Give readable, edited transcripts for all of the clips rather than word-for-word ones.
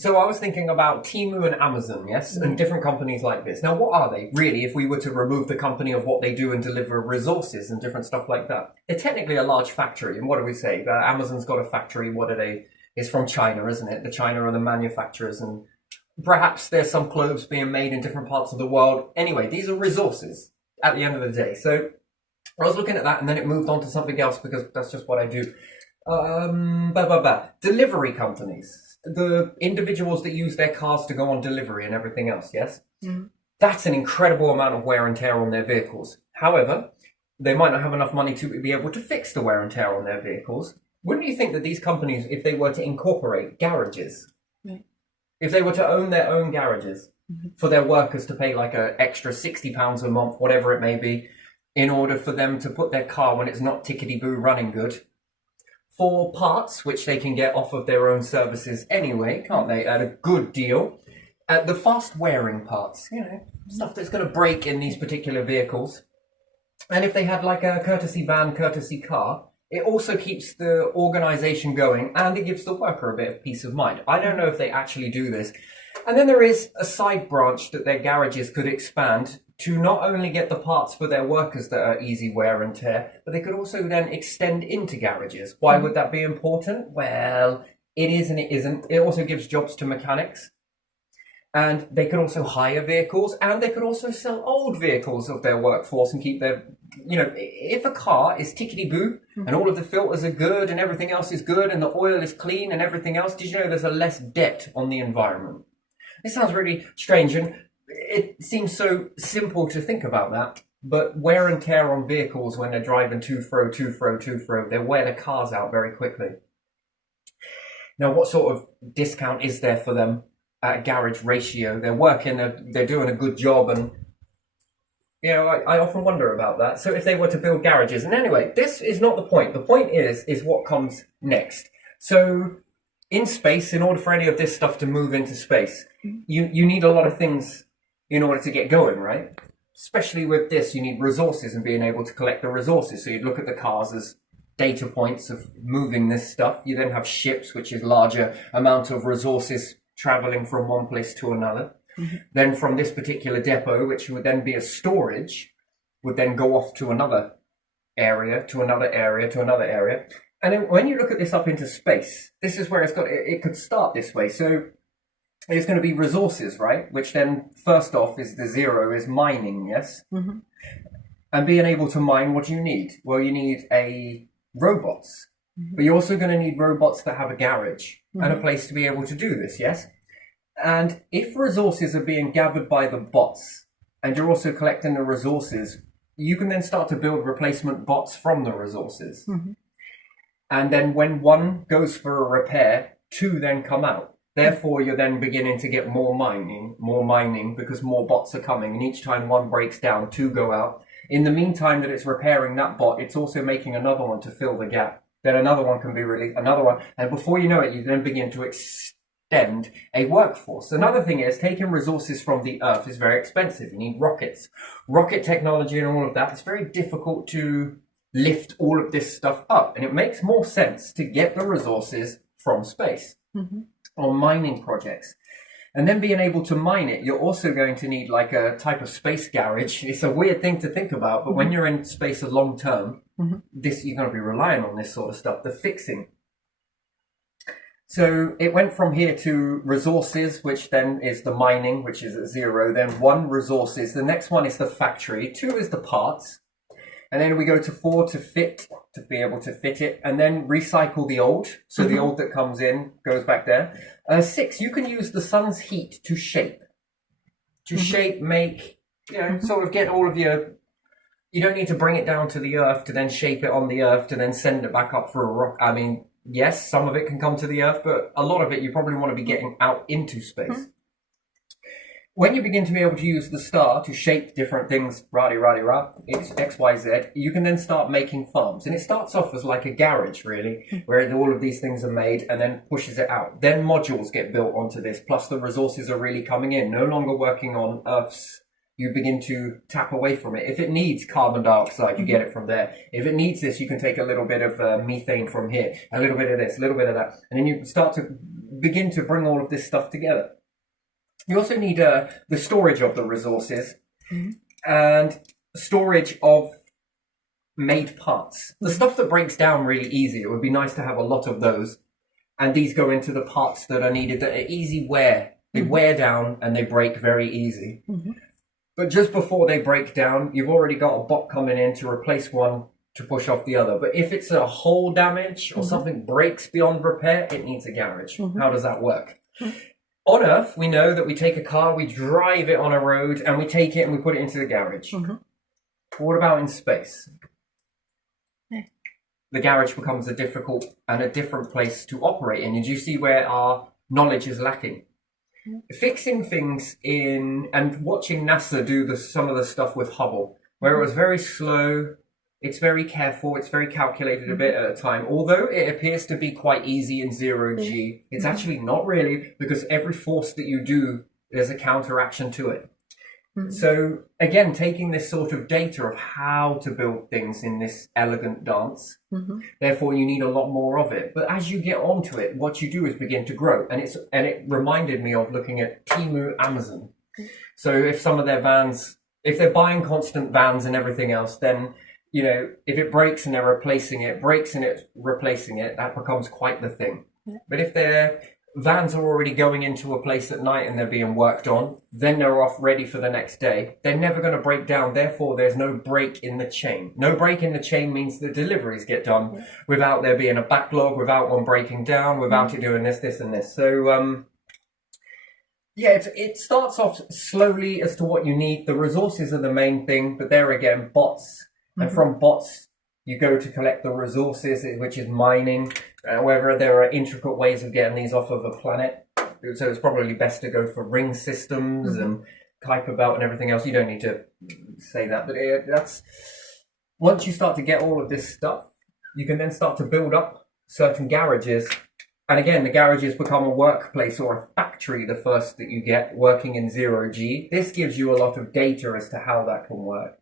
So I was thinking about Temu and Amazon, yes, and different companies like this. Now, what are they really? If we were to remove the company of what they do and deliver resources and different stuff like that, they're technically a large factory. And what do we say? Amazon's got a factory. What are they? It's from China, isn't it? The China are the manufacturers, and perhaps there's some clothes being made in different parts of the world. Anyway, these are resources at the end of the day. So I was looking at that, and then it moved on to something else because that's just what I do. Delivery companies. The individuals that use their cars to go on delivery and everything else, yes? That's an incredible amount of wear and tear on their vehicles. However, they might not have enough money to be able to fix the wear and tear on their vehicles. Wouldn't you think that these companies, if they were to incorporate garages, if they were to own their own garages for their workers to pay like an extra £60 a month, whatever it may be, in order for them to put their car when it's not tickety-boo running good, for parts, which they can get off of their own services anyway, can't they, at a good deal. The fast wearing parts, stuff that's going to break in these particular vehicles. And if they had like a courtesy van, courtesy car, it also keeps the organization going and it gives the worker a bit of peace of mind. I don't know if they actually do this. And then there is a side branch that their garages could expand to not only get the parts for their workers that are easy wear and tear, but they could also then extend into garages. Why would that be important? Well, it is and it isn't. It also gives jobs to mechanics. And they could also hire vehicles, and they could also sell old vehicles of their workforce and keep their, if a car is tickety-boo and all of the filters are good and everything else is good and the oil is clean and everything else, did you know there's a less debt on the environment? It sounds really strange, and it seems so simple to think about that, but wear and tear on vehicles when they're driving to fro, they wear the cars out very quickly. Now, what sort of discount is there for them at garage ratio? They're working, they're doing a good job, and I often wonder about that. So if they were to build garages, and anyway, this is not the point. The point is what comes next. So in space, in order for any of this stuff to move into space, you need a lot of things in order to get going, right? Especially with this, you need resources and being able to collect the resources. So you'd look at the cars as data points of moving this stuff. You then have ships, which is larger amount of resources traveling from one place to another. Then from this particular depot, which would then be a storage, would then go off to another area, to another area, to another area. And then when you look at this up into space, this is where it could start this way. So there's going to be resources, right? Which then, first off, is the zero, is mining, yes? And being able to mine, what do you need? Well, you need robots. But you're also going to need robots that have a garage and a place to be able to do this, yes? And if resources are being gathered by the bots, and you're also collecting the resources, you can then start to build replacement bots from the resources. And then when one goes for a repair, two then come out. Therefore, you're then beginning to get more mining because more bots are coming. And each time one breaks down, two go out. In the meantime that it's repairing that bot, it's also making another one to fill the gap. Then another one can be released, another one. And before you know it, you then begin to extend a workforce. Another thing is taking resources from the Earth is very expensive. You need rockets. Rocket technology and all of that. It's very difficult to lift all of this stuff up. And it makes more sense to get the resources from space on mining projects. And then being able to mine it, you're also going to need like a type of space garage. It's a weird thing to think about, but when you're in space a long term, you're going to be relying on this sort of stuff, the fixing. So it went from here to resources, which then is the mining, which is at zero. Then 1, resources. The next one is the factory. 2 is the parts. And then we go to 4 to fit, to be able to fit it. And then recycle the old. So the old that comes in goes back there. 6, you can use the sun's heat to shape. To shape, make, sort of get all of your... You don't need to bring it down to the Earth to then shape it on the Earth to then send it back up for a rock. I mean, yes, some of it can come to the Earth, but a lot of it you probably want to be getting out into space. When you begin to be able to use the star to shape different things, it's X, Y, Z, you can then start making farms. And it starts off as like a garage, really, where all of these things are made and then pushes it out. Then modules get built onto this, plus the resources are really coming in, no longer working on Earth's. You begin to tap away from it. If it needs carbon dioxide, you get it from there. If it needs this, you can take a little bit of methane from here, a little bit of this, a little bit of that. And then you start to begin to bring all of this stuff together. You also need the storage of the resources and storage of made parts. The stuff that breaks down really easy, it would be nice to have a lot of those. And these go into the parts that are needed that are easy wear. They wear down and they break very easy. But just before they break down, you've already got a bot coming in to replace one to push off the other. But if it's a hull damage or something breaks beyond repair, it needs a garage. How does that work? On Earth, we know that we take a car, we drive it on a road, and we take it and we put it into the garage. What about in space? The garage becomes a difficult and a different place to operate in. And you see where our knowledge is lacking. Fixing things in and watching NASA do some of the stuff with Hubble, where it was very slow, it's very careful, it's very calculated a bit at a time. Although it appears to be quite easy in zero G, it's actually not really, because every force that you do, there's a counteraction to it. So again, taking this sort of data of how to build things in this elegant dance, therefore you need a lot more of it. But as you get onto it, what you do is begin to grow. And it reminded me of looking at Temu, Amazon. So if some of their vans, if they're buying constant vans and everything else, then, you know, if it breaks and they're replacing it, breaks and it's replacing it, that becomes quite the thing. But if their vans are already going into a place at night and they're being worked on, then they're off ready for the next day, they're never going to break down. Therefore, there's no break in the chain. No break in the chain means the deliveries get done without there being a backlog, without one breaking down, without it doing this, and this. So, yeah, it starts off slowly as to what you need. The resources are the main thing, but there again, bots. And from bots, you go to collect the resources, which is mining. However, there are intricate ways of getting these off of a planet. So it's probably best to go for ring systems and Kuiper Belt and everything else. You don't need to say that, but that's... Once you start to get all of this stuff, you can then start to build up certain garages. And again, the garages become a workplace or a factory, the first that you get working in zero G. This gives you a lot of data as to how that can work.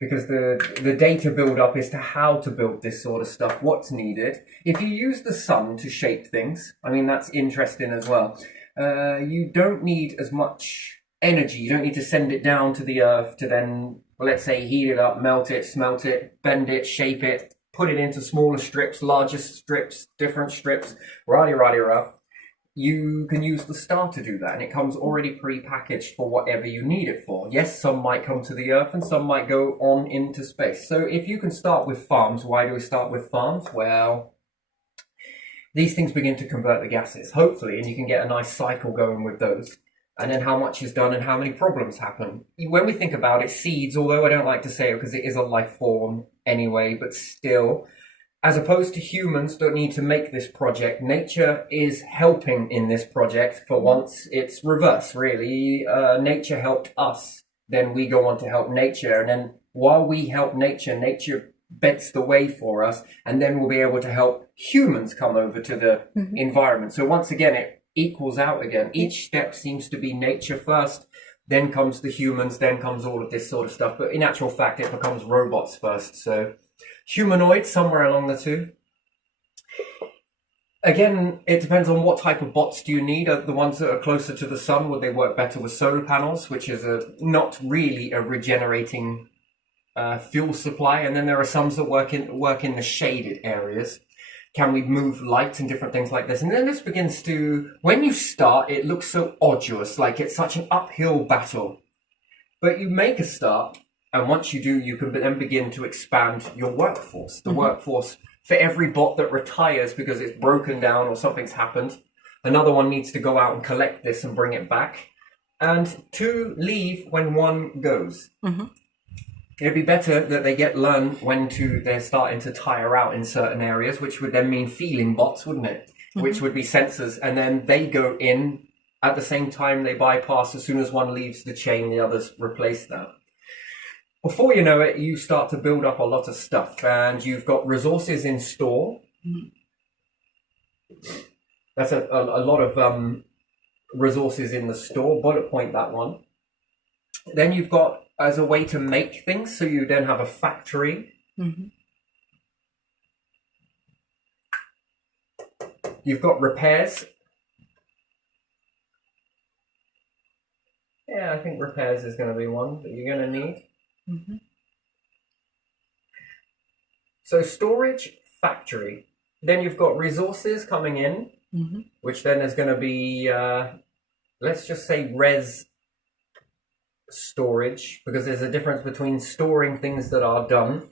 Because the data build up is to how to build this sort of stuff, what's needed. If you use the sun to shape things, I mean, that's interesting as well. You don't need as much energy. You don't need to send it down to the earth to then, well, let's say, heat it up, melt it, smelt it, bend it, shape it, put it into smaller strips, larger strips, different strips, rah. You can use the star to do that, and it comes already pre-packaged for whatever you need it for. Yes, some might come to the earth and some might go on into space. So if you can start with farms, why do we start with farms? Well, these things begin to convert the gases, hopefully, and you can get a nice cycle going with those. And then how much is done and how many problems happen. When we think about it, seeds, although I don't like to say it because it is a life form anyway, but still, as opposed to humans don't need to make this project, nature is helping in this project. For once, it's reverse, really. Nature helped us, then we go on to help nature. And then while we help nature, nature bets the way for us. And then we'll be able to help humans come over to the environment. So once again, it equals out again. Each step seems to be nature first, then comes the humans, then comes all of this sort of stuff. But in actual fact, it becomes robots first. So humanoid, somewhere along the two. Again, it depends on what type of bots do you need. The ones that are closer to the sun, would they work better with solar panels, which is not really a regenerating fuel supply. And then there are some that work in the shaded areas. Can we move light and different things like this? And then this begins to, when you start, it looks so arduous, like it's such an uphill battle. But you make a start, and once you do, you can then begin to expand your workforce. The workforce, for every bot that retires because it's broken down or something's happened, another one needs to go out and collect this and bring it back. And two leave when one goes. It'd be better that they learn when they're starting to tire out in certain areas, which would then mean feeling bots, wouldn't it? Which would be sensors. And then they go in at the same time they bypass. As soon as one leaves the chain, the others replace that. Before you know it, you start to build up a lot of stuff, and you've got resources in store. That's a lot of resources in the store. Bullet point that one. Then you've got as a way to make things, so you then have a factory. You You've got repairs. Yeah, I think repairs is going to be one that you're going to need. Mm-hmm. So storage, factory. Then you've got resources coming in, Mm-hmm. which then is going to be, let's just say res storage, because there's a difference between storing things that are done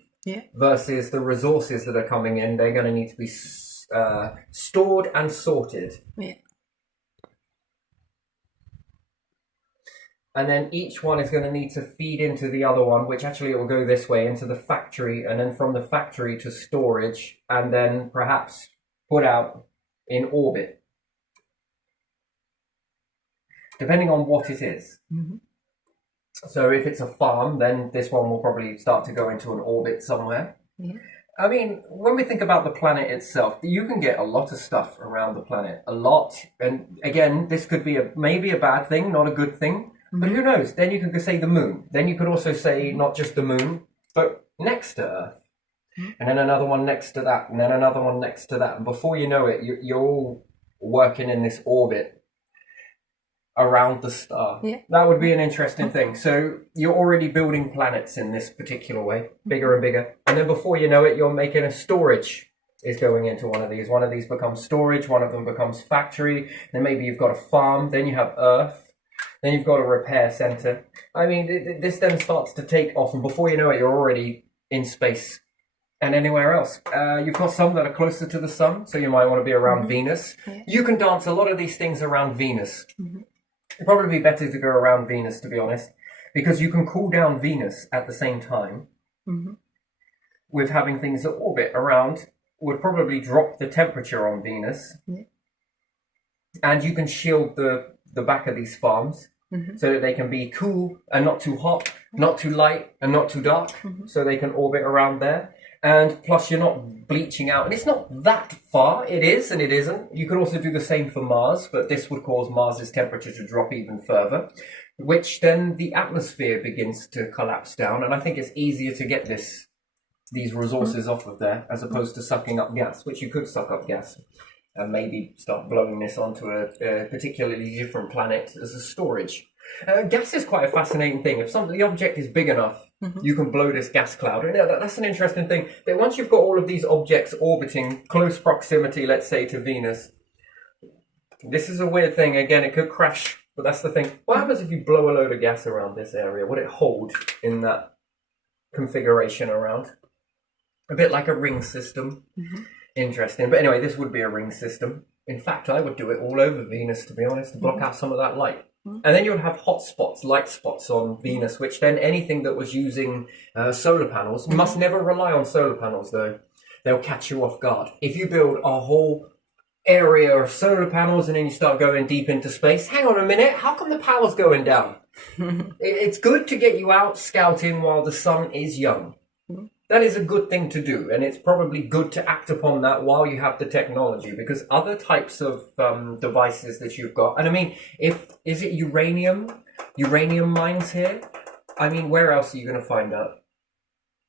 versus the resources that are coming in. They're going to need to be stored and sorted. Yeah. And then each one is going to need to feed into the other one, which actually it will go this way into the factory, and then from the factory to storage, and then perhaps put out in orbit, depending on what it is. Mm-hmm. So if it's a farm, then this one will probably start to go into an orbit somewhere. Yeah. I mean, when we think about the planet itself, you can get a lot of stuff around the planet, a lot. And again, this could be maybe a bad thing, not a good thing. But who knows? Then you could say the moon. Then you could also say not just the moon, but next to Earth. And then another one next to that, and then another one next to that. And before you know it, you're all working in this orbit around the star. Yeah. That would be an interesting thing. So you're already building planets in this particular way, bigger and bigger. And then before you know it, you're making a storage is going into one of these. One of these becomes storage, one of them becomes factory. Then maybe you've got a farm, then you have Earth. Then you've got a repair center. I mean, this then starts to take off, and before you know it, you're already in space and anywhere else. You've got some that are closer to the sun, so you might want to be around Venus. Yeah. You can dance a lot of these things around Venus. Mm-hmm. It'd probably be better to go around Venus, to be honest, because you can cool down Venus at the same time with having things that orbit around. Would probably drop the temperature on Venus. Yeah. And you can shield the back of these farms so that they can be cool and not too hot, not too light and not too dark, so they can orbit around there. And plus you're not bleaching out, and it's not that far. It is and it isn't. You could also do the same for Mars, but this would cause Mars's temperature to drop even further, which then the atmosphere begins to collapse down. And I think it's easier to get these resources off of there as opposed to sucking up gas, which you could suck up gas and maybe start blowing this onto a particularly different planet as a storage. Gas is quite a fascinating thing. If the object is big enough, you can blow this gas cloud. And that's an interesting thing. That once you've got all of these objects orbiting close proximity, let's say to Venus, this is a weird thing. Again, it could crash, but that's the thing. What happens if you blow a load of gas around this area? Would it hold in that configuration around? A bit like a ring system. Interesting. But anyway, this would be a ring system. In fact, I would do it all over Venus, to be honest, to block out some of that light. And then you would have hot spots, light spots on Venus, which then anything that was using solar panels must never rely on solar panels, though. They'll catch you off guard. If you build a whole area of solar panels and then you start going deep into space, hang on a minute, how come the power's going down? It's good to get you out scouting while the sun is young. That is a good thing to do, and it's probably good to act upon that while you have the technology, because other types of devices that you've got, and I mean, is it uranium mines here? I mean, where else are you going to find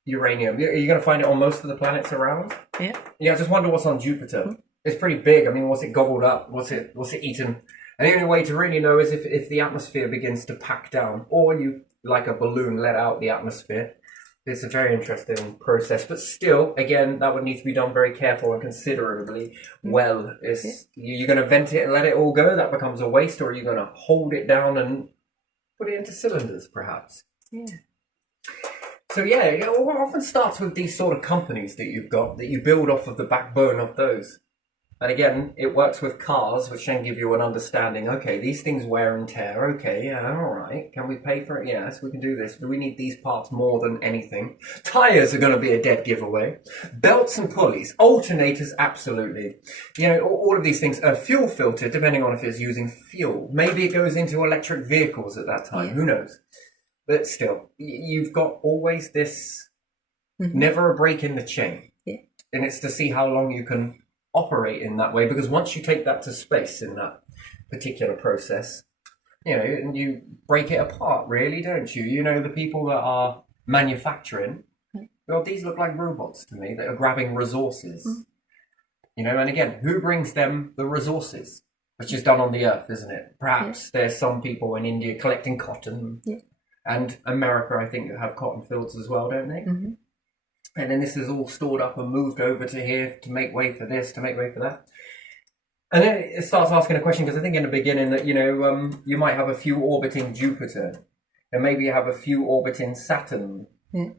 uranium? Are you going to find it on most of the planets around? Yeah. Yeah, I just wonder what's on Jupiter. It's pretty big. I mean, what's it gobbled up? What's it eaten? And the only way to really know is if the atmosphere begins to pack down, or you, like a balloon, let out the atmosphere. It's a very interesting process, but still, again, that would need to be done very careful and considerably well. You're going to vent it and let it all go? That becomes a waste, or are you going to hold it down and put it into cylinders, perhaps? Yeah. So yeah, it often starts with these sort of companies that you've got, that you build off of the backbone of those. And again, it works with cars, which then give you an understanding, okay, these things wear and tear, okay, yeah, all right. Can we pay for it? Yes, we can do this. Do we need these parts more than anything? Tires are going to be a dead giveaway. Belts and pulleys. Alternators, absolutely. You know, all of these things. A fuel filter, depending on if it's using fuel. Maybe it goes into electric vehicles at that time. Yeah. Who knows? But still, you've got always this, never a break in the chain. Yeah. And it's to see how long you can operate in that way, because once you take that to space in that particular process, you know, and you break it apart, really, don't you? You know, the people that are manufacturing, well, these look like robots to me that are grabbing resources. and again, who brings them the resources, which is done on the earth, isn't it? Perhaps there's some people in India collecting cotton, and America, I think, have cotton fields as well, don't they? Mm-hmm. And then this is all stored up and moved over to here to make way for this, to make way for that. And then it starts asking a question, because I think in the beginning that, you might have a few orbiting Jupiter, and maybe you have a few orbiting Saturn. Yeah.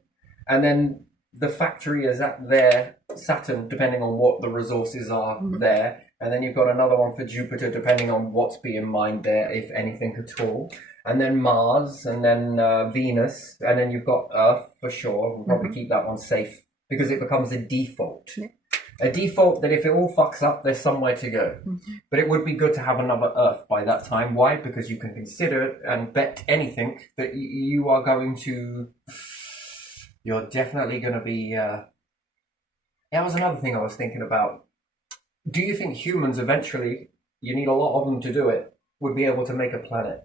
And then the factory is at their Saturn, depending on what the resources are there. And then you've got another one for Jupiter, depending on what's being mined there, if anything at all. And then Mars, and then Venus, and then you've got Earth for sure. We'll probably keep that one safe, because it becomes a default. Yeah. A default that if it all fucks up, there's somewhere to go. But it would be good to have another Earth by that time. Why? Because you can consider and bet anything that you are going to... You're definitely going to be... That was another thing I was thinking about. Do you think humans eventually, you need a lot of them to do it, would be able to make a planet?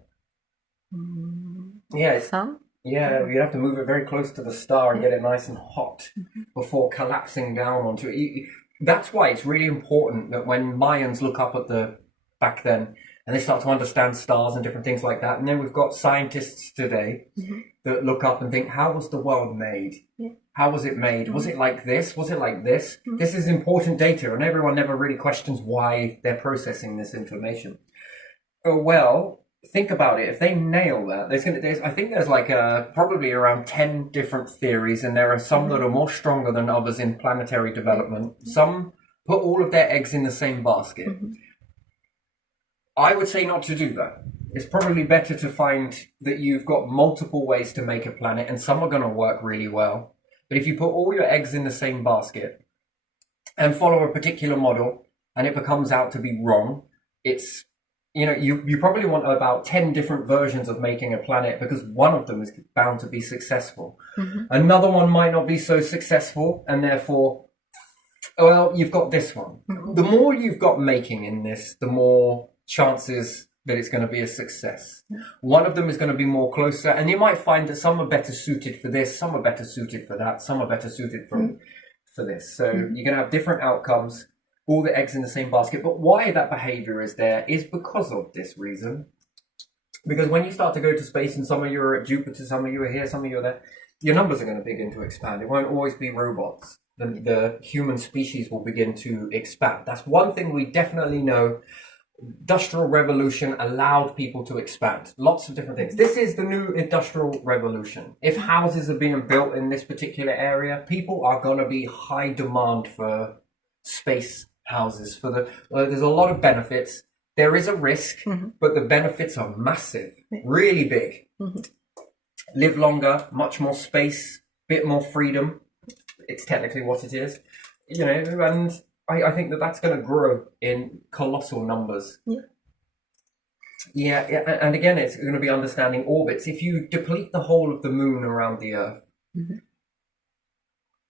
Yeah. Some? Yeah, you'd have to move it very close to the star and get it nice and hot before collapsing down onto it. That's why it's really important that when Mayans look up at back then, and they start to understand stars and different things like that, and then we've got scientists today that look up and think, how was the world made? Yeah. How was it made? Was it like this? Was it like this? This is important data, and everyone never really questions why they're processing this information. Oh, well, think about it. If they nail that, I think there's like probably around 10 different theories, and there are some that are more stronger than others in planetary development. Some put all of their eggs in the same basket. I would say not to do that. It's probably better to find that you've got multiple ways to make a planet, and some are going to work really well. But if you put all your eggs in the same basket and follow a particular model, and it becomes out to be wrong, it's you probably want about 10 different versions of making a planet, because one of them is bound to be successful. Another one might not be so successful, and therefore, well, you've got this one. The more you've got making in this, the more chances that it's going to be a success. One of them is going to be more closer, and you might find that some are better suited for this, some are better suited for that, some are better suited for this. So you're going to have different outcomes, all the eggs in the same basket. But why that behavior is there is because of this reason. Because when you start to go to space, and some of you are at Jupiter, some of you are here, some of you are there, your numbers are going to begin to expand. It won't always be robots. The human species will begin to expand. That's one thing we definitely know. Industrial revolution allowed people to expand. Lots of different things. This is the new industrial revolution. If houses are being built in this particular area, people are going to be high demand for space houses. There's a lot of benefits. There is a risk, but the benefits are massive, really big. Live longer, much more space, bit more freedom. It's technically what it is, and I think that's going to grow in colossal numbers. Yeah, and again, it's going to be understanding orbits. If you deplete the whole of the moon around the Earth,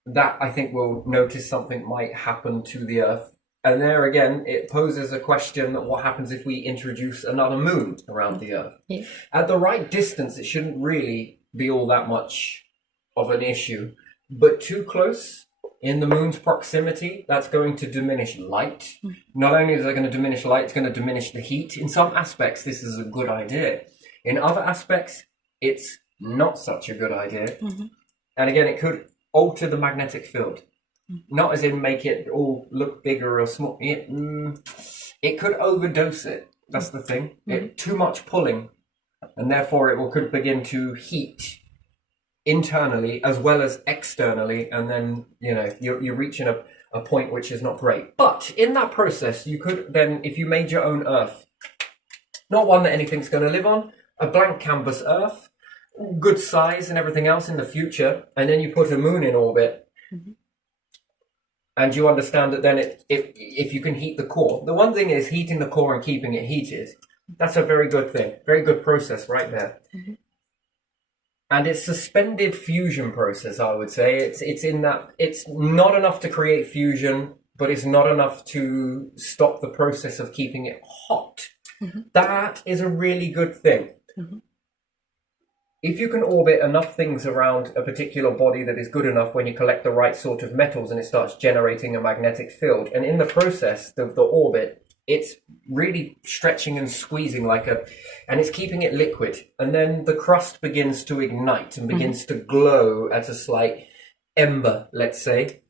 that I think we'll notice something might happen to the Earth. And there again, it poses a question that what happens if we introduce another moon around the Earth? At the right distance, it shouldn't really be all that much of an issue. But too close in the moon's proximity, that's going to diminish light. Not only is it going to diminish light, it's going to diminish the heat. In some aspects, this is a good idea. In other aspects, it's not such a good idea. And again, it could alter the magnetic field. Not as in make it all look bigger or small. It could overdose it. That's the thing. Too much pulling, and therefore it could begin to heat internally as well as externally, and then you're reaching a point which is not great. But in that process, you could then, if you made your own Earth, not one that anything's going to live on, a blank canvas Earth, good size and everything else in the future, and then you put a moon in orbit. And you understand that then if you can heat the core, the one thing is heating the core and keeping it heated. That's a very good thing, very good process right there. And it's suspended fusion process, I would say. It's in that it's not enough to create fusion, but it's not enough to stop the process of keeping it hot. That is a really good thing. if you can orbit enough things around a particular body that is good enough when you collect the right sort of metals and it starts generating a magnetic field, and in the process of the orbit, it's really stretching and squeezing and it's keeping it liquid. And then the crust begins to ignite and begins to glow at a slight ember, let's say.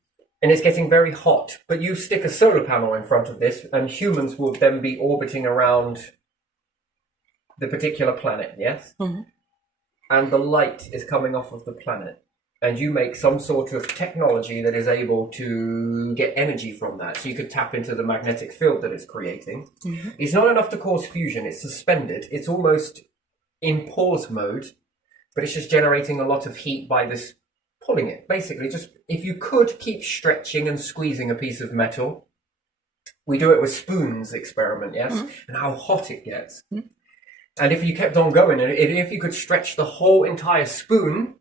And it's getting very hot. But you stick a solar panel in front of this, and humans will then be orbiting around the particular planet, yes? And the light is coming off of the planet. And you make some sort of technology that is able to get energy from that. So you could tap into the magnetic field that it's creating. It's not enough to cause fusion. It's suspended. It's almost in pause mode, but it's just generating a lot of heat by this pulling it. Basically, just if you could keep stretching and squeezing a piece of metal, we do it with spoons experiment, yes? And how hot it gets. And if you kept on going, and if you could stretch the whole entire spoon,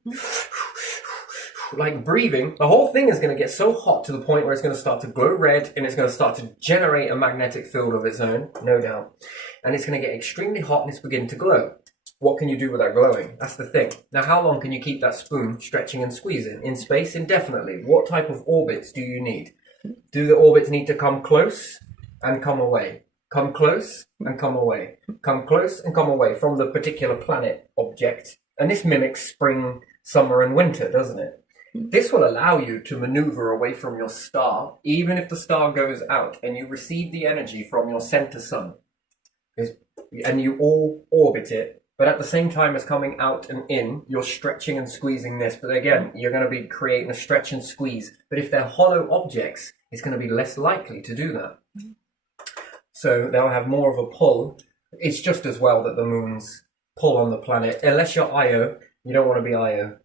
like breathing, the whole thing is going to get so hot to the point where it's going to start to glow red, and it's going to start to generate a magnetic field of its own, no doubt. And it's going to get extremely hot and it's beginning to glow. What can you do with that glowing? That's the thing. Now, how long can you keep that spoon stretching and squeezing? In space, indefinitely. What type of orbits do you need? Do the orbits need to come close and come away? Come close and come away. Come close and come away from the particular planet object. And this mimics spring, summer, and winter, doesn't it? This will allow you to maneuver away from your star, even if the star goes out and you receive the energy from your center sun. And you all orbit it. But at the same time as coming out and in, you're stretching and squeezing this. But again, you're going to be creating a stretch and squeeze. But if they're hollow objects, it's going to be less likely to do that. So they'll have more of a pull. It's just as well that the moons pull on the planet. Unless you're Io, you don't want to be Io.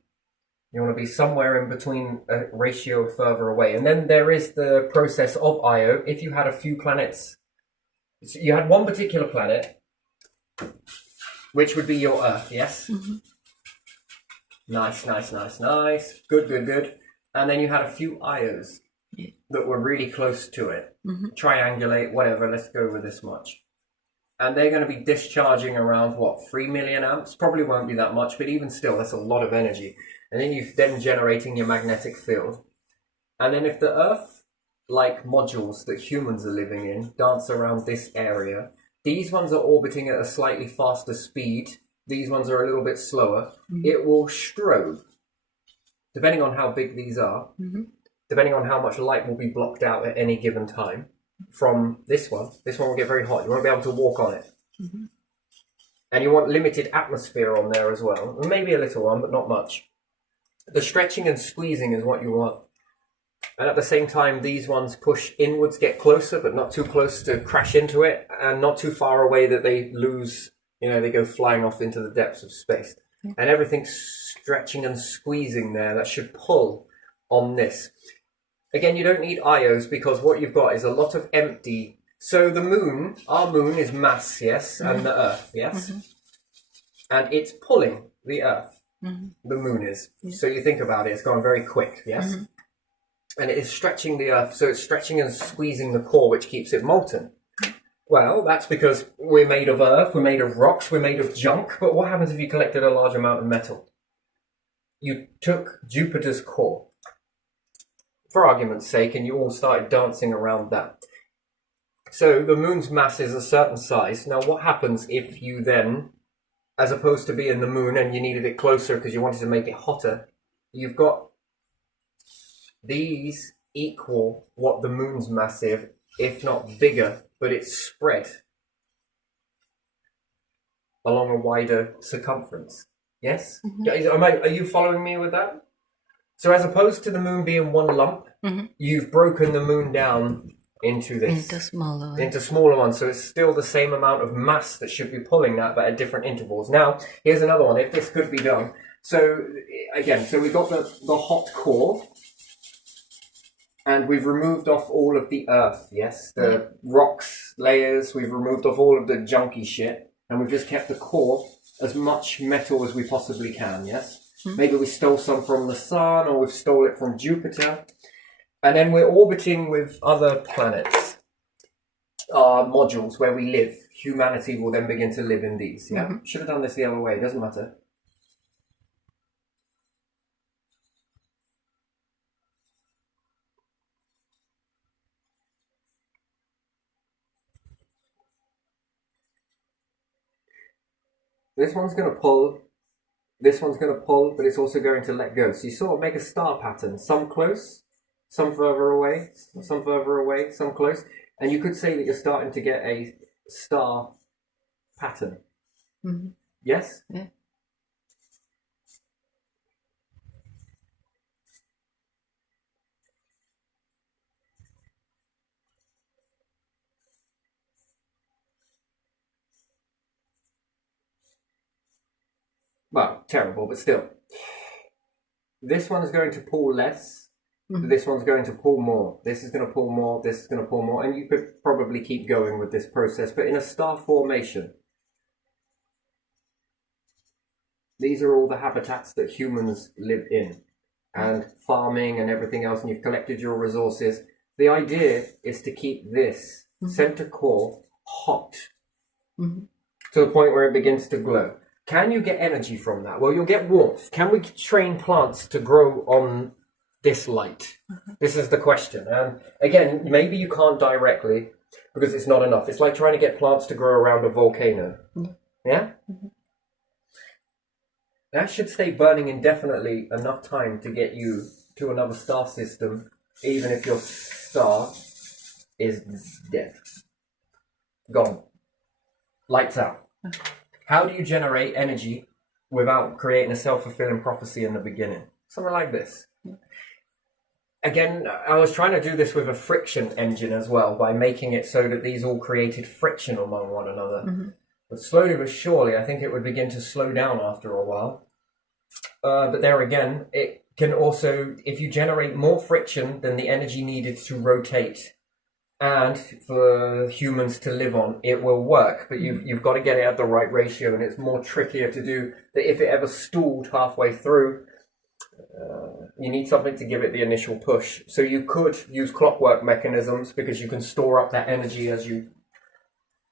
You want to be somewhere in between a ratio further away. And then there is the process of Io. If you had a few planets, you had one particular planet, which would be your Earth, yes? Nice. Good. And then you had a few Ios that were really close to it. Triangulate, whatever, let's go with this much. And they're going to be discharging around, 3 million amps? Probably won't be that much, but even still, that's a lot of energy. And then you're then generating your magnetic field. And then if the Earth-like modules that humans are living in dance around this area, these ones are orbiting at a slightly faster speed. These ones are a little bit slower. It will strobe, depending on how big these are, depending on how much light will be blocked out at any given time from this one. This one will get very hot. You want to be able to walk on it. And you want limited atmosphere on there as well. Maybe a little one, but not much. The stretching and squeezing is what you want. And at the same time, these ones push inwards, get closer, but not too close to crash into it, and not too far away that they lose, they go flying off into the depths of space. And everything's stretching and squeezing there. That should pull on this. Again, you don't need Ios because what you've got is a lot of empty. So the moon, our moon is mass, yes, and the Earth, yes? And it's pulling the Earth. The moon is. So you think about it, it's going very quick, yes? And it is stretching the Earth, so it's stretching and squeezing the core, which keeps it molten. Well, that's because we're made of Earth, we're made of rocks, we're made of junk, but what happens if you collected a large amount of metal? You took Jupiter's core, for argument's sake, and you all started dancing around that. So the moon's mass is a certain size. Now, what happens if you then, as opposed to being the moon and you needed it closer because you wanted to make it hotter, you've got these equal what the moon's massive, if not bigger, but it's spread along a wider circumference. Yes? Are you following me with that? So as opposed to the moon being one lump, you've broken the moon down into this. Into smaller ones. So it's still the same amount of mass that should be pulling that, but at different intervals. Now, here's another one, if this could be done. So, again, we've got the hot core, and we've removed off all of the Earth, yes? The rocks, layers, we've removed off all of the junky shit, and we've just kept the core as much metal as we possibly can, yes? Maybe we stole some from the sun, or we've stole it from Jupiter. And then we're orbiting with other planets, modules where we live. Humanity will then begin to live in these. Yeah, should have done this the other way. Doesn't matter. This one's going to pull. This one's going to pull, but it's also going to let go. So you sort of make a star pattern. Some close, some further away, some further away, some close. And you could say that you're starting to get a star pattern. Mm-hmm. Yes? Yeah. Well, terrible, but still. This one is going to pull less. Mm-hmm. This one's going to pull more. This is going to pull more. This is going to pull more. And you could probably keep going with this process. But in a star formation, these are all the habitats that humans live in. And farming and everything else. And you've collected your resources. The idea is to keep this center core hot. Mm-hmm. To the point where it begins to glow. Can you get energy from that? Well, you'll get warmth. Can we train plants to grow on this light? This is the question. And again, maybe you can't directly because it's not enough. It's like trying to get plants to grow around a volcano. Yeah? That should stay burning indefinitely enough time to get you to another star system, even if your star is dead. Gone. Lights out. How do you generate energy without creating a self-fulfilling prophecy in the beginning? Something like this. Again, I was trying to do this with a friction engine as well, by making it so that these all created friction among one another. Mm-hmm. But slowly but surely, I think it would begin to slow down after a while. But there again, it can also, if you generate more friction than the energy needed to rotate, and for humans to live on, it will work, but you've got to get it at the right ratio, and it's more trickier to do that. If it ever stalled halfway through, you need something to give it the initial push. So you could use clockwork mechanisms because you can store up that energy as you...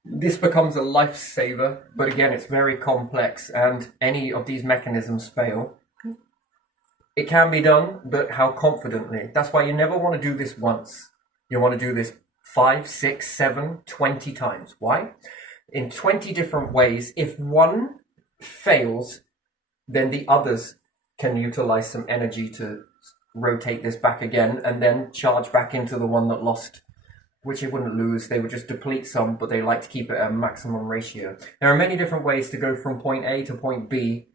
This becomes a lifesaver, but again, it's very complex, and any of these mechanisms fail. It can be done, but how confidently? That's why you never want to do this once. You want to do this 5, 6, 7, 20 times. Why? In 20 different ways. If one fails, then the others can utilize some energy to rotate this back again and then charge back into the one that lost, which it wouldn't lose. They would just deplete some, but they like to keep it at a maximum ratio. There are many different ways to go from point A to point B.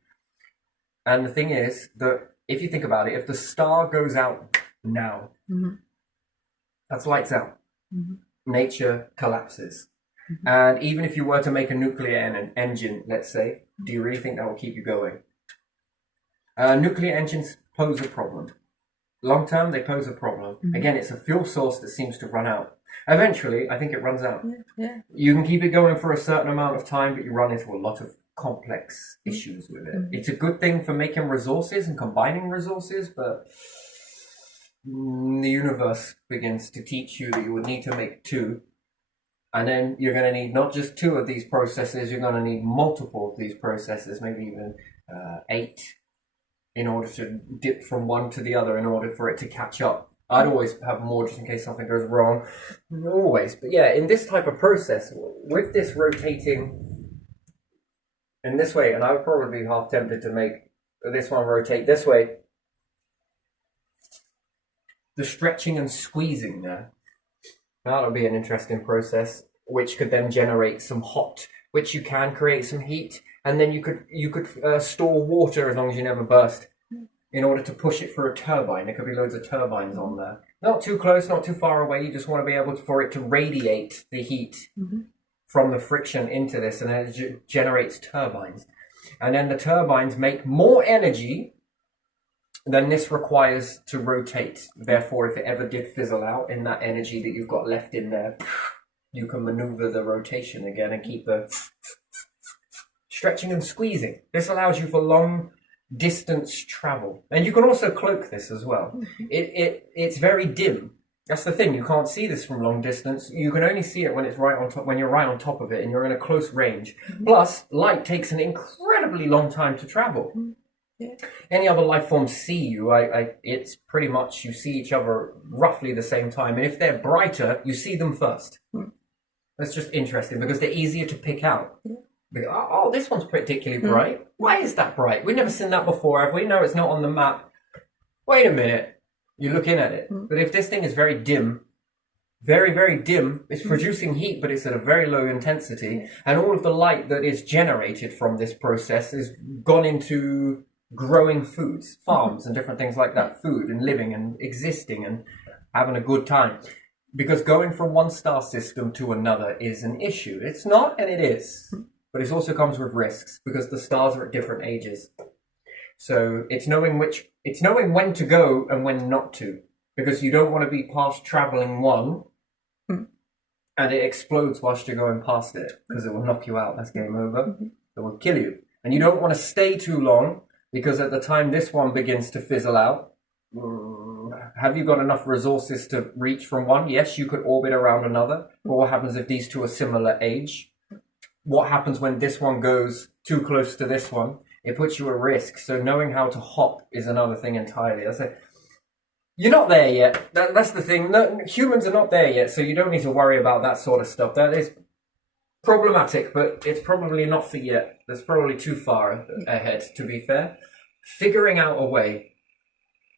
And the thing is that if you think about it, if the star goes out now, that's lights out. Nature collapses. And even if you were to make a nuclear engine, let's say, do you really think that will keep you going? Nuclear engines pose a problem. Long term, they pose a problem. Again, it's a fuel source that seems to run out. Eventually, I think it runs out. Yeah. You can keep it going for a certain amount of time, but you run into a lot of complex issues with it. It's a good thing for making resources and combining resources, but the universe begins to teach you that you would need to make two, and then you're going to need not just two of these processes, you're going to need multiple of these processes, maybe even 8, in order to dip from one to the other in order for it to catch up. I'd always have more just in case something goes wrong, always. But yeah, in this type of process, with this rotating in this way, and I would probably be half tempted to make this one rotate this way, the stretching and squeezing there, that'll be an interesting process, which could then generate some hot, which you can create some heat, and then you could store water as long as you never burst, in order to push it through a turbine. There could be loads of turbines on there. Not too close, not too far away. You just want to be able for it to radiate the heat from the friction into this, and then it generates turbines. And then the turbines make more energy than this requires to rotate. Therefore, if it ever did fizzle out in that energy that you've got left in there, you can maneuver the rotation again and keep the stretching and squeezing. This allows you for long distance travel. And you can also cloak this as well. It's very dim. That's the thing. You can't see this from long distance. You can only see it when it's right on top, when you're right on top of it and you're in a close range. Plus, light takes an incredibly long time to travel. Yeah. Any other life forms see you, it's pretty much you see each other roughly the same time. And if they're brighter, you see them first. That's just interesting because they're easier to pick out. Oh, this one's particularly bright. Why is that bright? We've never seen that before, have we? No, it's not on the map. Wait a minute. You're looking at it. But if this thing is very dim, very, very dim, it's producing heat, but it's at a very low intensity, and all of the light that is generated from this process is gone into growing foods, farms and different things like that, food and living and existing and having a good time. Because going from one star system to another is an issue. It's not, and it is. But it also comes with risks because the stars are at different ages. So it's knowing when to go and when not to. Because you don't want to be past traveling one and it explodes whilst you're going past it. Because it will knock you out. That's game over. It will kill you. And you don't want to stay too long because at the time this one begins to fizzle out, have you got enough resources to reach from one? Yes, you could orbit around another. But what happens if these two are similar age? What happens when this one goes too close to this one? It puts you at risk. So knowing how to hop is another thing entirely. You're not there yet. That's the thing. No, humans are not there yet, so you don't need to worry about that sort of stuff. That is problematic, but it's probably not for yet. That's probably too far ahead, to be fair. Figuring out a way.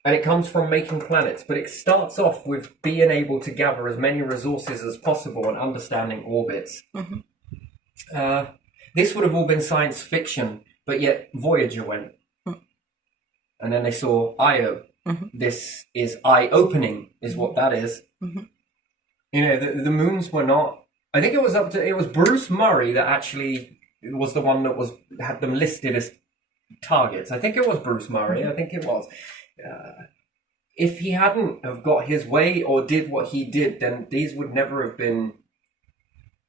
And it comes from making planets, but it starts off with being able to gather as many resources as possible and understanding orbits. This would have all been science fiction, but yet Voyager went. And then they saw Io. This is eye-opening, is what that is. You know, the moons were not... I think it was Bruce Murray that actually was the one that had them listed as targets. I think it was Bruce Murray. I think it was. If he hadn't have got his way or did what he did, then these would never have been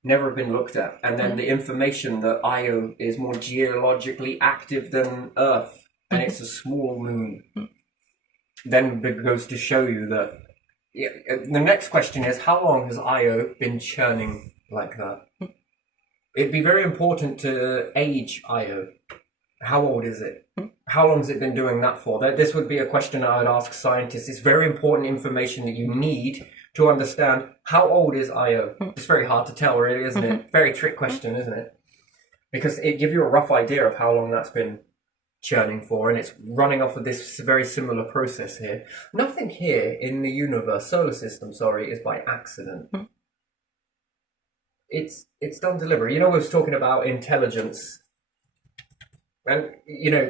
looked at. And then the information that Io is more geologically active than Earth, and it's a small moon, then it goes to show you that. The next question is, how long has Io been churning like that? It'd be very important to age Io. How old is it? How long has it been doing that for? This would be a question I would ask scientists. It's very important information that you need to understand how old is Io. It's very hard to tell, really, isn't it? Very trick question, isn't it? Because it gives you a rough idea of how long that's been churning for, and it's running off of this very similar process here. Nothing here in the universe, solar system, is by accident. It's done deliberately. You know, we was talking about intelligence. And, you know,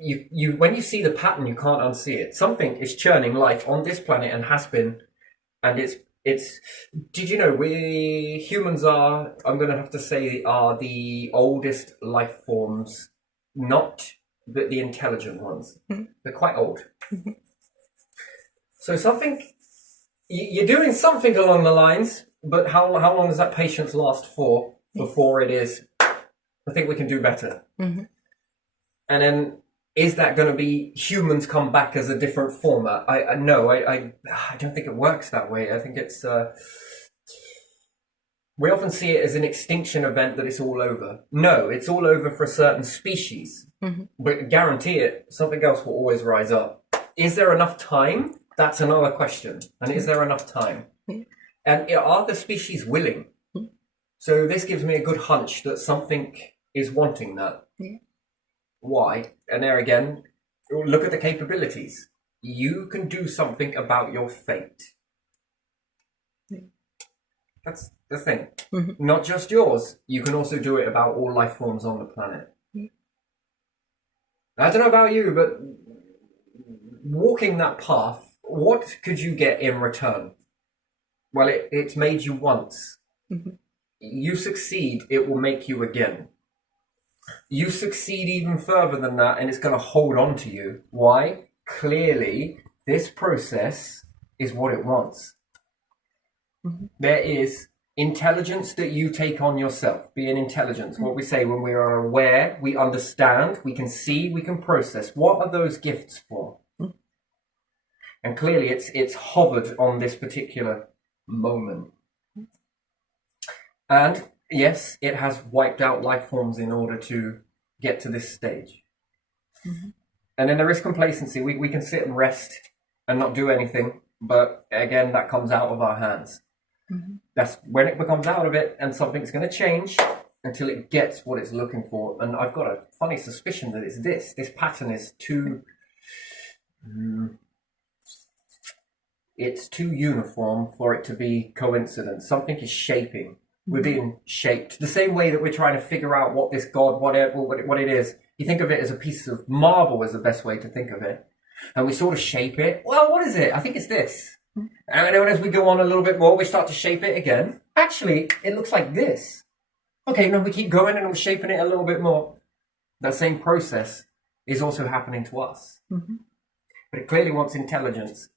you when you see the pattern, you can't unsee it. Something is churning life on this planet and has been. And it's. Did you know we humans are? I'm going to have to say are the oldest life forms, not the intelligent ones. They're quite old. So you're doing something along the lines, but how long does that patience last for before it is? I think we can do better. And then, is that going to be humans come back as a different format? I don't think it works that way. I think it's... we often see it as an extinction event that it's all over. No, it's all over for a certain species. But guarantee it, something else will always rise up. Is there enough time? That's another question. And is there enough time? And are the species willing? So this gives me a good hunch that something is wanting that. Why? And there again, look at the capabilities. You can do something about your fate. That's the thing. Not just yours. You can also do it about all life forms on the planet. I don't know about you, but walking that path, what could you get in return? Well, it's made you once. You succeed, it will make you again. You succeed even further than that, and it's going to hold on to you. Why? Clearly, this process is what it wants. There is intelligence that you take on yourself. Be an intelligence. What we say when we are aware, we understand, we can see, we can process. What are those gifts for? And clearly, it's hovered on this particular moment. And yes, it has wiped out life forms in order to get to this stage. And then there is complacency. We can sit and rest and not do anything, but again, that comes out of our hands. That's when it becomes out of it and something's going to change, until it gets what it's looking for. And I've got a funny suspicion that it's this. This pattern is too... it's too uniform for it to be coincidence. Something is shaping. We're being shaped. The same way that we're trying to figure out what this God, what it is. You think of it as a piece of marble is the best way to think of it. And we sort of shape it. Well, what is it? I think it's this. And then as we go on a little bit more, we start to shape it again. Actually, it looks like this. Okay, no, we keep going and we're shaping it a little bit more. That same process is also happening to us. But it clearly wants intelligence.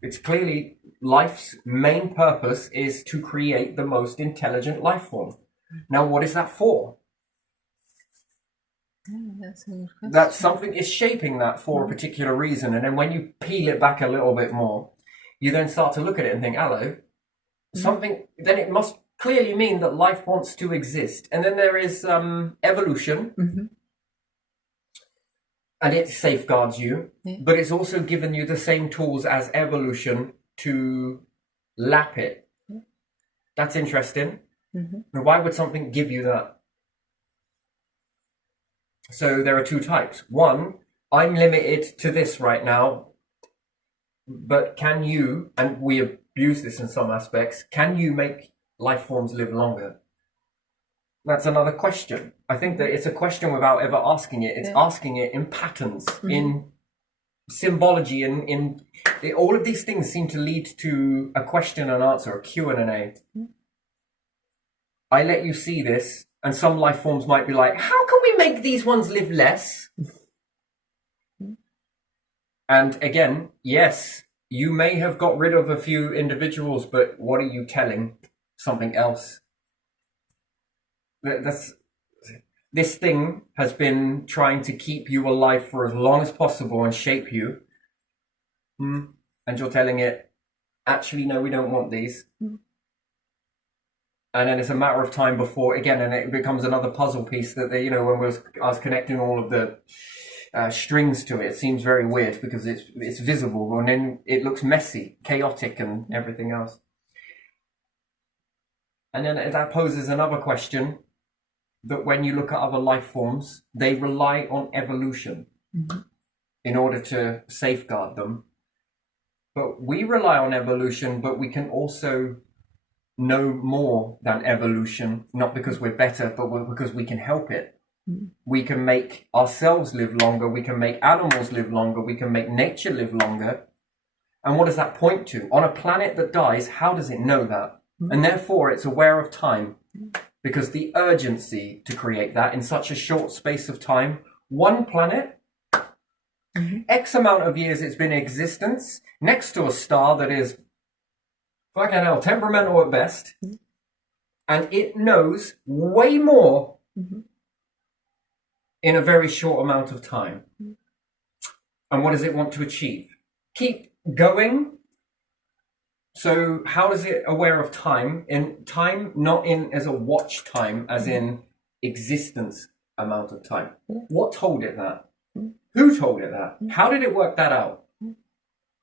It's clearly life's main purpose is to create the most intelligent life form. Now, what is that for? That's a good question. That something is shaping that for a particular reason. And then when you peel it back a little bit more, you then start to look at it and think, hello, something, then it must clearly mean that life wants to exist. And then there is evolution. And it safeguards you, but it's also given you the same tools as evolution to lap it. That's interesting. Now, why would something give you that? So there are two types. One, I'm limited to this right now, but can you, and we abuse this in some aspects, can you make life forms live longer? That's another question. I think that it's a question without ever asking it. It's asking it in patterns, in symbology, in all of these things seem to lead to a question and answer, a Q and an A. I let you see this, and some life forms might be like, how can we make these ones live less? And again, yes, you may have got rid of a few individuals, but what are you telling something else? This thing has been trying to keep you alive for as long as possible and shape you. And you're telling it, actually, no, we don't want these. And then it's a matter of time before, again, and it becomes another puzzle piece that, when I was connecting all of the strings to it, it seems very weird because it's visible and then it looks messy, chaotic and everything else. And then that poses another question, that when you look at other life forms, they rely on evolution in order to safeguard them. But we rely on evolution, but we can also know more than evolution, not because we're better, but because we can help it. We can make ourselves live longer, we can make animals live longer, we can make nature live longer. And what does that point to? On a planet that dies, how does it know that? And therefore it's aware of time. Because the urgency to create that in such a short space of time, one planet, X amount of years it's been in existence, next to a star that is, fucking hell, temperamental at best, and it knows way more in a very short amount of time. And what does it want to achieve? Keep going. So how is it aware of time? In time, not in as a watch time, as in existence amount of time. What told it that? Who told it that? How did it work that out?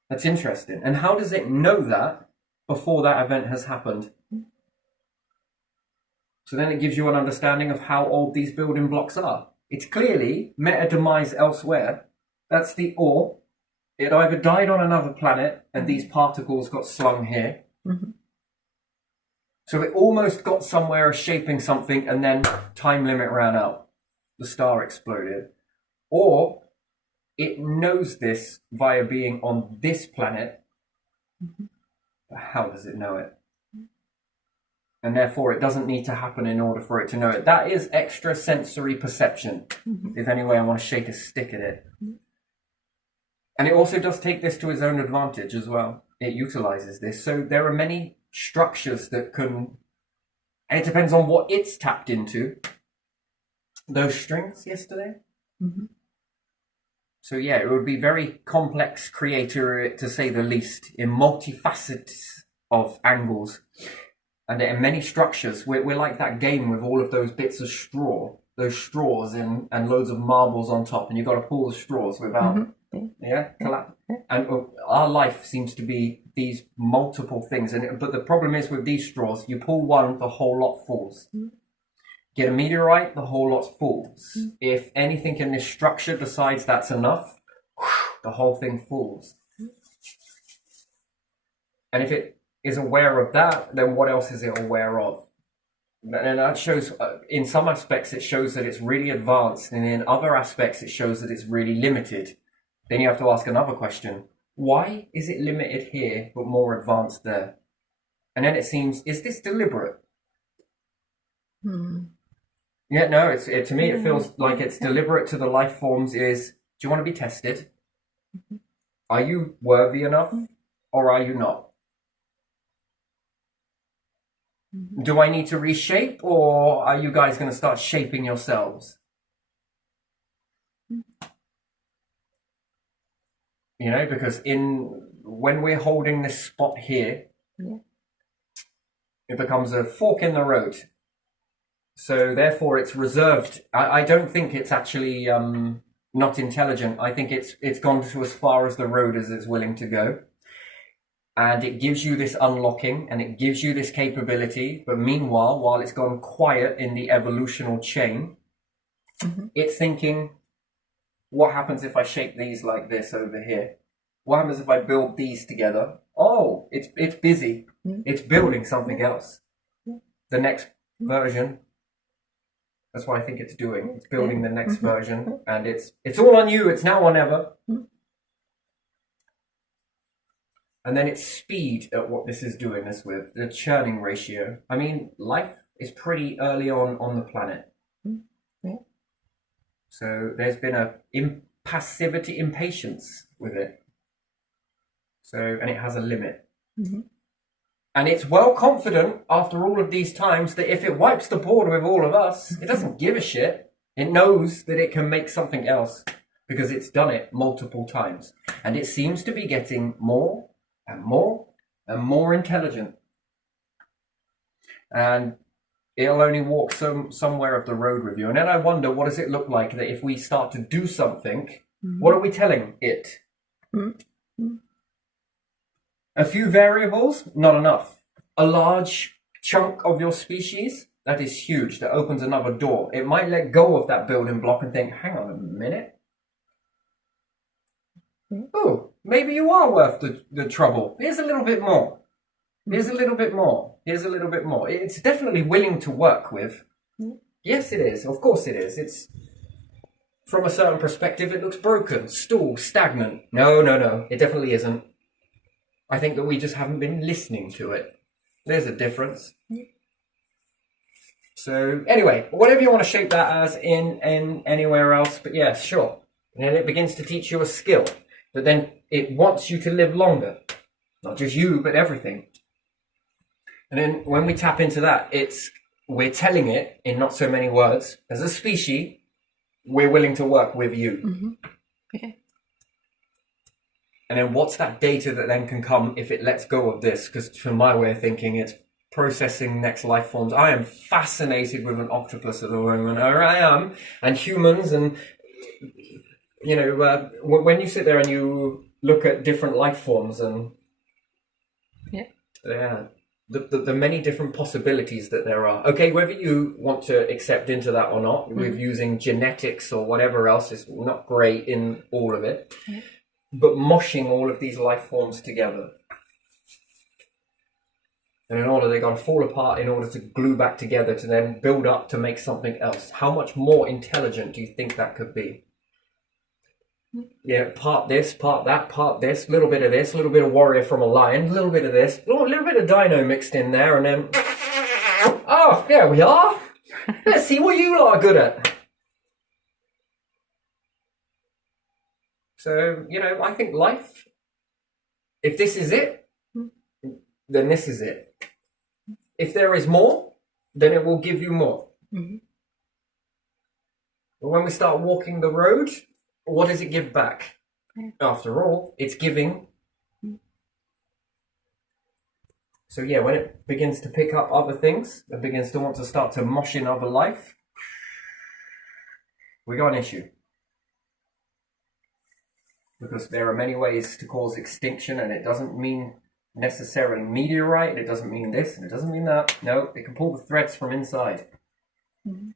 That's interesting. And how does it know that before that event has happened? So then it gives you an understanding of how old these building blocks are. It's clearly meta-demise elsewhere. That's the ore. It either died on another planet and these particles got slung here. So it almost got somewhere shaping something and then time limit ran out. The star exploded. Or it knows this via being on this planet. But how does it know it? And therefore it doesn't need to happen in order for it to know it. That is extrasensory perception. If any way I want to shake a stick at it. And it also does take this to its own advantage as well. It utilizes this. So there are many structures that can, and it depends on what it's tapped into. Those strings yesterday. So yeah, it would be very complex creator, to say the least, in multifacets of angles. And there are many structures. We're like that game with all of those bits of straw, those straws and loads of marbles on top, and you've got to pull the straws without... And our life seems to be these multiple things, but the problem is with these straws, you pull one, the whole lot falls. Get a meteorite, the whole lot falls. If anything in this structure decides that's enough, the whole thing falls. And if it is aware of that, then what else is it aware of? And that shows, in some aspects, it shows that it's really advanced, and in other aspects, it shows that it's really limited. Then you have to ask another question. Why is it limited here, but more advanced there? And then it seems, is this deliberate? Yeah, no, to me, it feels like it's deliberate to the life forms is, do you want to be tested? Are you worthy enough, or are you not? Do I need to reshape, or are you guys going to start shaping yourselves? You know, because when we're holding this spot here, it becomes a fork in the road. So therefore it's reserved. I don't think it's actually not intelligent. I think it's gone to as far as the road as it's willing to go. And it gives you this unlocking, and it gives you this capability. But meanwhile, while it's gone quiet in the evolutional chain, it's thinking, what happens if I shape these like this over here? What happens if I build these together? Oh, it's busy. It's building something else. The next version. That's what I think it's doing. It's building the next version, and it's all on you. It's now or never. And then it's speed at what this is doing this with, the churning ratio. I mean, life is pretty early on the planet. So there's been a impatience with it. So, and it has a limit. And it's well confident after all of these times that if it wipes the board with all of us, it doesn't give a shit. It knows that it can make something else because it's done it multiple times. And it seems to be getting more and more and more intelligent. And it'll only walk somewhere of the road with you. And then I wonder, what does it look like that if we start to do something, what are we telling it? A few variables, not enough. A large chunk of your species, that is huge. That opens another door. It might let go of that building block and think, hang on a minute. Oh, maybe you are worth the trouble. Here's a little bit more. Here's a little bit more. Here's a little bit more. It's definitely willing to work with. Yes, it is. Of course it is. It's, from a certain perspective, it looks broken, stalled, stagnant. No. It definitely isn't. I think that we just haven't been listening to it. There's a difference. So anyway, whatever you want to shape that as in anywhere else, but yeah, sure. And then it begins to teach you a skill, but then it wants you to live longer. Not just you, but everything. And then when we tap into that, we're telling it in not so many words, as a species, we're willing to work with you. And then what's that data that then can come if it lets go of this? Because from my way of thinking, it's processing next life forms. I am fascinated with an octopus at the moment. I am. And humans, and, you know, when you sit there and you look at different life forms and the many different possibilities that there are. Okay, whether you want to accept into that or not, with using genetics or whatever else is not great in all of it. But moshing all of these life forms together. And in order, they got to fall apart in order to glue back together to then build up to make something else. How much more intelligent do you think that could be? Yeah, part this, part that, part this, a little bit of this, a little bit of warrior from a lion, a little bit of this, a little bit of dino mixed in there, and then, oh, there we are. Let's see what you lot are good at. So, you know, I think life, if this is it, then this is it. If there is more, then it will give you more. But when we start walking the road, what does it give back? After all, it's giving. So yeah, when it begins to pick up other things, it begins to want to start to mosh in other life, we got an issue. Because there are many ways to cause extinction, and it doesn't mean necessarily meteorite, it doesn't mean this, and it doesn't mean that. No, it can pull the threads from inside. Mhm.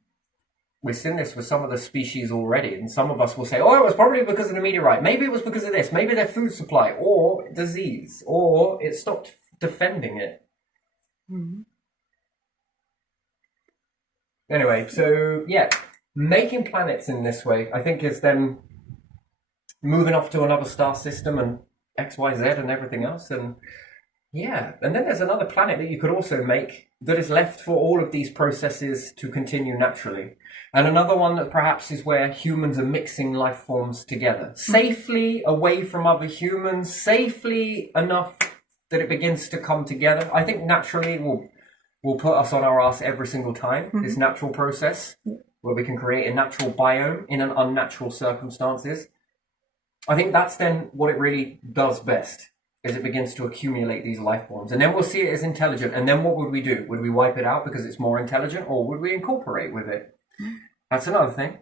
We've seen this with some of the species already, and some of us will say, oh, it was probably because of the meteorite. Maybe it was because of this. Maybe their food supply, or disease, or it stopped defending it. Mhm. Anyway, so yeah, making planets in this way, I think, is them moving off to another star system and XYZ and everything else. And yeah, and then there's another planet that you could also make that is left for all of these processes to continue naturally. And another one that perhaps is where humans are mixing life forms together, safely away from other humans, safely enough that it begins to come together. I think naturally will put us on our ass every single time, this natural process, where we can create a natural biome in an unnatural circumstances. I think that's then what it really does best, is it begins to accumulate these life forms. And then we'll see it as intelligent. And then what would we do? Would we wipe it out because it's more intelligent, or would we incorporate with it? That's another thing.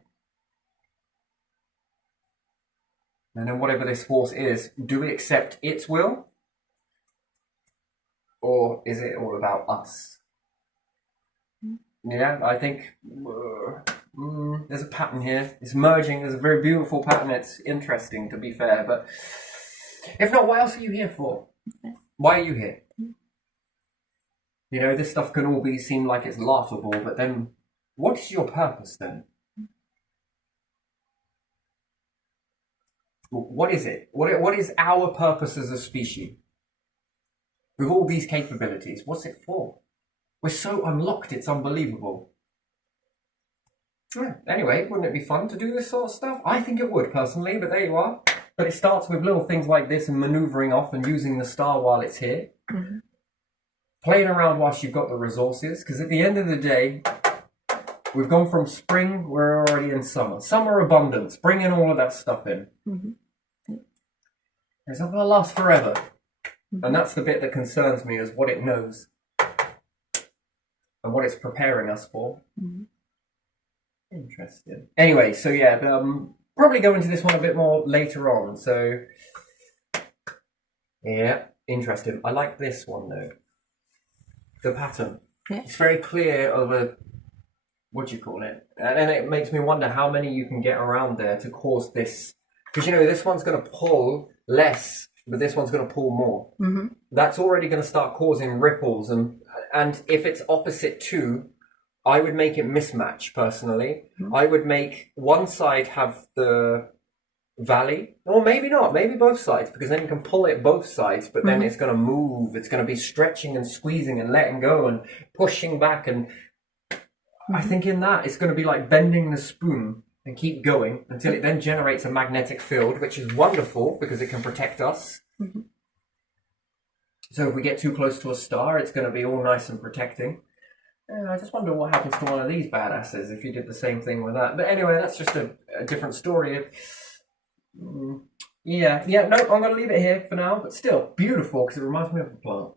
And then whatever this force is, do we accept its will? Or is it all about us? Yeah, I think there's a pattern here. It's merging. There's a very beautiful pattern. It's interesting, to be fair. But if not, what else are you here for? Why are you here? You know, this stuff can all be seem like it's laughable, but then what is your purpose then? What is it? What is our purpose as a species? With all these capabilities, what's it for? We're so unlocked, it's unbelievable. Yeah, anyway, wouldn't it be fun to do this sort of stuff? I think it would, personally, but there you are. But it starts with little things like this and manoeuvring off and using the star while it's here. Mm-hmm. Playing around whilst you've got the resources, because at the end of the day, we've gone from spring, we're already in summer. Summer abundance, bringing all of that stuff in. Mm-hmm. It's not going to last forever. Mm-hmm. And that's the bit that concerns me, is what it knows. And what it's preparing us for. Mm-hmm. Interesting. Anyway, so yeah, probably go into this one a bit more later on. So, yeah, interesting. I like this one though. The pattern. Yeah. It's very clear of a, what do you call it? And it makes me wonder how many you can get around there to cause this. Because, you know, this one's going to pull less, but this one's going to pull more. Mm-hmm. That's already going to start causing ripples. And if it's opposite to, I would make it mismatch, personally. Mm-hmm. I would make one side have the valley, or maybe not, maybe both sides, because then you can pull it both sides, but then it's going to move. It's going to be stretching and squeezing and letting go and pushing back. And I think in that, it's going to be like bending the spoon and keep going until it then generates a magnetic field, which is wonderful because it can protect us. Mm-hmm. So if we get too close to a star, it's going to be all nice and protecting. I just wonder what happens to one of these badasses if you did the same thing with that. But anyway, that's just a different story. Yeah, no, I'm going to leave it here for now. But still, beautiful, because it reminds me of a plant,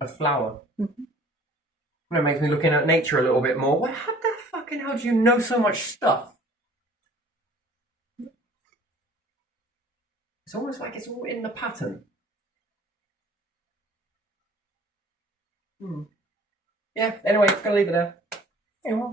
a flower. Mm-hmm. It makes me look at nature a little bit more. Well, how the fucking hell do you know so much stuff? It's almost like it's all in the pattern. Yeah, anyway, just going to leave it there. Anyway.